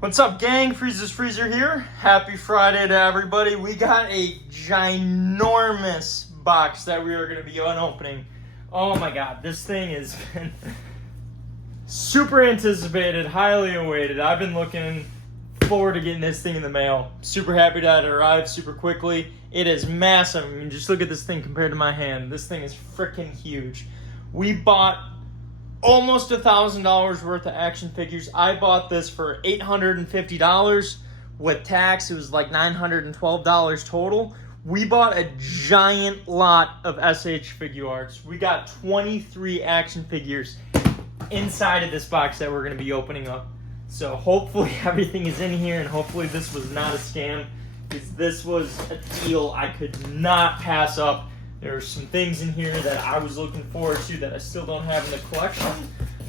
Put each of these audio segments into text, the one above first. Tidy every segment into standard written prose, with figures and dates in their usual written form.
What's up, gang? Frieza's Freezer here. Happy Friday to everybody. We got a ginormous box that we are going to be unopening. Oh my god, this thing has been super anticipated, highly awaited. I've been looking forward to getting this thing in the mail. Super happy that it arrived super quickly. It is massive. I mean, just look at this thing compared to my hand. This thing is freaking huge. We bought almost $1,000 worth of action figures. I bought this for $850 with tax. It was like $912 total. We bought a giant lot of SH Figuarts. We got 23 action figures inside of this box that we're going to be opening up. So hopefully everything is in here, and hopefully this was not a scam, because this was a deal I could not pass up. There are some things in here that I was looking forward to that I still don't have in the collection.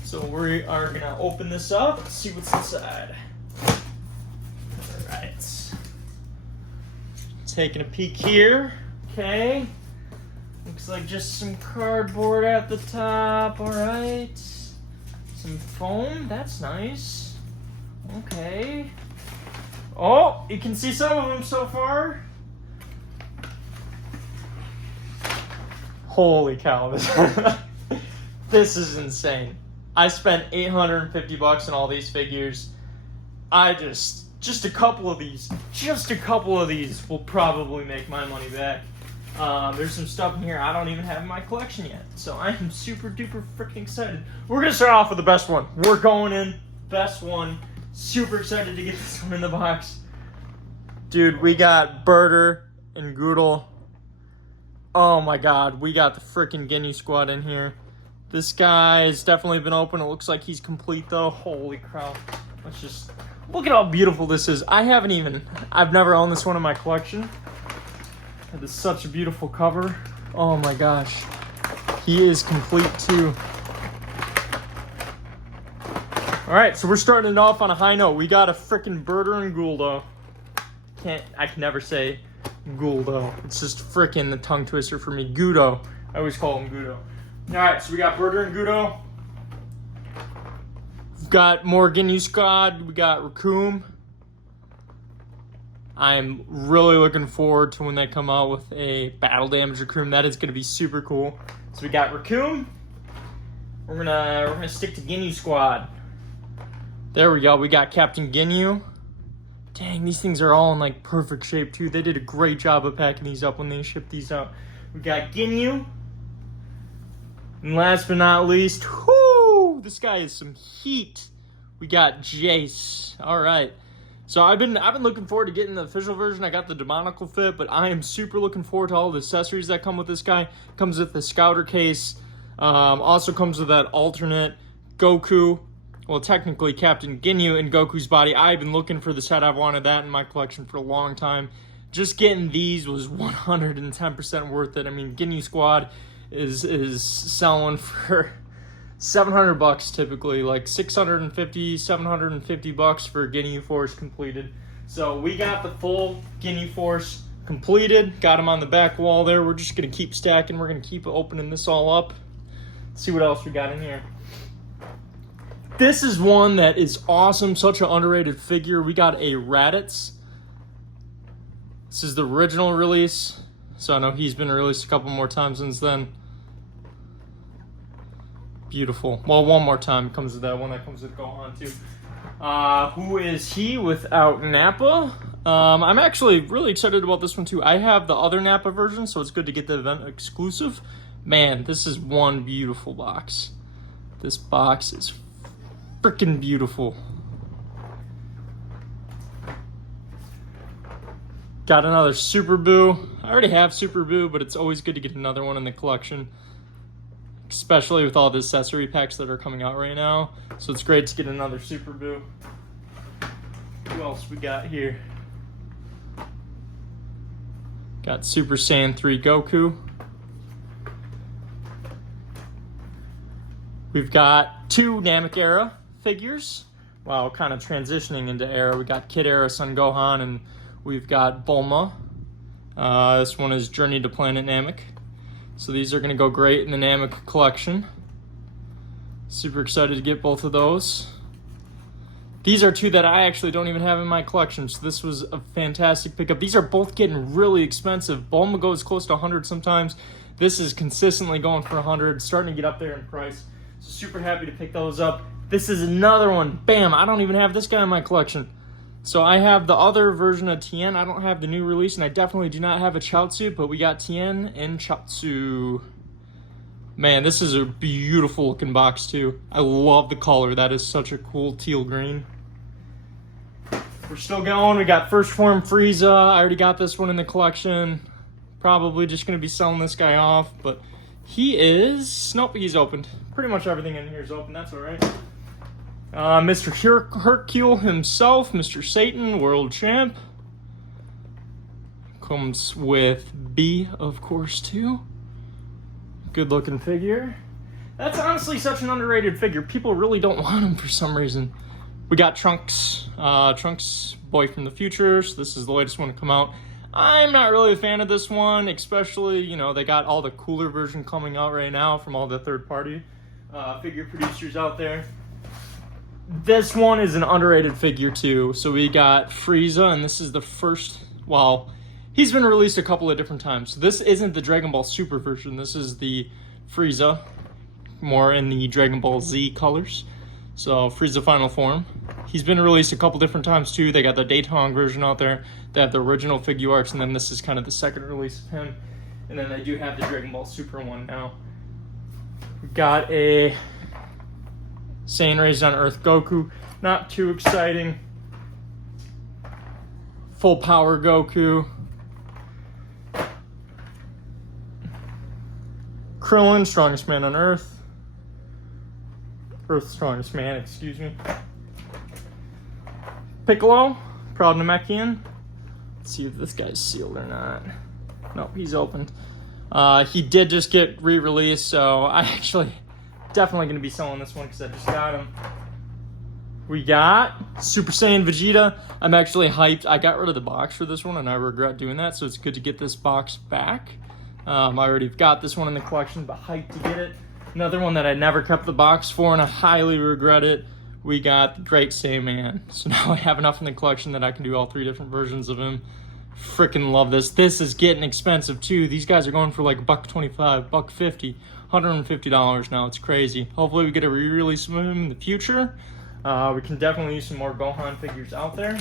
So we are going to open this up and see what's inside. Alright. Taking a peek here. Okay. Looks like just some cardboard at the top. Alright. Some foam. That's nice. Okay. Oh, you can see some of them so far. Holy cow, this is insane. I spent $850 on all these figures. Just a couple of these will probably make my money back. There's some stuff in here I don't even have in my collection yet. So I am super duper freaking excited. We're gonna start off with the best one. We're going in, best one. Super excited to get this one in the box. Dude, we got Birder and Goodle. Oh my god, we got the freaking Ginyu squad in here. This guy has definitely been open. It looks like he's complete though. Holy crap. Let's just look at how beautiful this is. I've never owned this one in my collection. It is such a beautiful cover. Oh my gosh. He is complete too. Alright, so we're starting it off on a high note. We got a freaking Birder and Guldo. I can never say Guldo. It's just freaking the tongue twister for me. Gudo. I always call him Gudo. Alright, so we got Birder and Gudo. We've got more Ginyu squad. We got Raccoon. I'm really looking forward to when they come out with a battle damage Raccoon. That is going to be super cool. So we got Raccoon. We're gonna stick to Ginyu squad. There we go. We got Captain Ginyu. Dang, these things are all in like perfect shape too. They did a great job of packing these up when they shipped these out. We got Ginyu. And last but not least, whoo, this guy is some heat. We got Jace. All right. So I've been looking forward to getting the official version. I got the demonical fit, but I am super looking forward to all the accessories that come with this guy. Comes with the scouter case. Also comes with that alternate Goku. Well, technically Captain Ginyu in Goku's body. I've been looking for the set. I've wanted that in my collection for a long time. Just getting these was 110% worth it. I mean, Ginyu Squad is selling for $700 typically, like $650, $750 for Ginyu Force completed. So we got the full Ginyu Force completed. Got them on the back wall there. We're just gonna keep stacking. We're gonna keep opening this all up. See what else we got in here. This is one that is awesome, such an underrated figure. We got a Raditz. This is the original release, so I know he's been released a couple more times since then. Beautiful. Well, one more time comes with that one that comes with Gohan too. Who is he without Nappa? I'm actually really excited about this one too. I have the other Nappa version, so it's good to get the event exclusive. Man, this is one beautiful box. This box is freaking beautiful. Got another Super Boo. I already have Super Boo, but it's always good to get another one in the collection, especially with all the accessory packs that are coming out right now. So it's great to get another Super Boo. Who else we got here? Got Super Saiyan 3 Goku. We've got two Namek era figures. Wow, kind of transitioning into era. We got Kid era Son Gohan, and we've got Bulma. This one is Journey to Planet Namek. So these are going to go great in the Namek collection. Super excited to get both of those. These are two that I actually don't even have in my collection, so this was a fantastic pickup. These are both getting really expensive. Bulma goes close to 100 sometimes. This is consistently going for 100, starting to get up there in price. So super happy to pick those up. This is another one. Bam, I don't even have this guy in my collection. So I have the other version of Tien. I don't have the new release, and I definitely do not have a Chaozu, but we got Tien and Chaozu. Man, this is a beautiful looking box too. I love the color. That is such a cool teal green. We're still going. We got First Form Frieza. I already got this one in the collection. Probably just going to be selling this guy off, but he is... Nope, he's opened. Pretty much everything in here is open. That's all right. Mr. Hercule himself, Mr. Satan, World Champ. Comes with B, of course, too. Good looking figure. That's honestly such an underrated figure. People really don't want him for some reason. We got Trunks. Trunks, Boy from the Future. So this is the latest one to come out. I'm not really a fan of this one, especially, you know, they got all the cooler version coming out right now from all the third-party figure producers out there. This one is an underrated figure too. So we got Frieza, and this is the first, well, he's been released a couple of different times. So this isn't the Dragon Ball Super version. This is the Frieza, more in the Dragon Ball Z colors. So Frieza Final Form. He's been released a couple different times too. They got the Daytong version out there. They have the original Figuarts, and then this is kind of the second release of him. And then they do have the Dragon Ball Super one now. We got a Saiyan Raised on Earth Goku. Not too exciting. Full Power Goku. Krillin, Strongest Man on Earth. Earth's Strongest Man, excuse me. Piccolo, Proud Namekian. Let's see if this guy's sealed or not. Nope, he's opened. He did just get re-released, so I actually definitely going to be selling this one because I just got him. We got Super Saiyan Vegeta. I'm actually hyped. I got rid of the box for this one, and I regret doing that, so it's good to get this box back. I already got this one in the collection, but hyped to get it. Another one that I never kept the box for, and I highly regret it. We got the Great Saiyaman. So now I have enough in the collection that I can do all three different versions of him. Freaking love this. This is getting expensive too. These guys are going for like $125, $150, $150 now. It's crazy. Hopefully we get a re-release of him in the future. We can definitely use some more Gohan figures out there.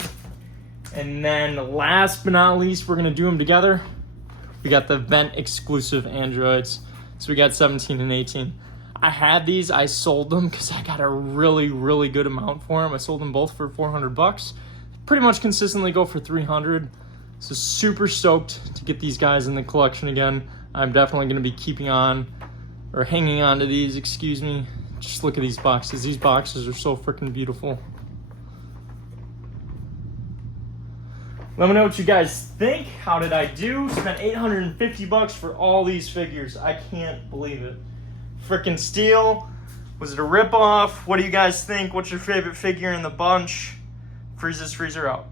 And then last but not least, we're gonna do them together. We got the event exclusive androids. So we got 17 and 18. I had these, I sold them because I got a really, really good amount for them. I sold them both for $400. Pretty much consistently go for $300. So super stoked to get these guys in the collection again. I'm definitely going to be keeping on, or hanging on to these, excuse me. Just look at these boxes. These boxes are so freaking beautiful. Let me know what you guys think. How did I do? Spent $850 for all these figures. I can't believe it. Freaking steal. Was it a ripoff? What do you guys think? What's your favorite figure in the bunch? Frieza's Freezer out.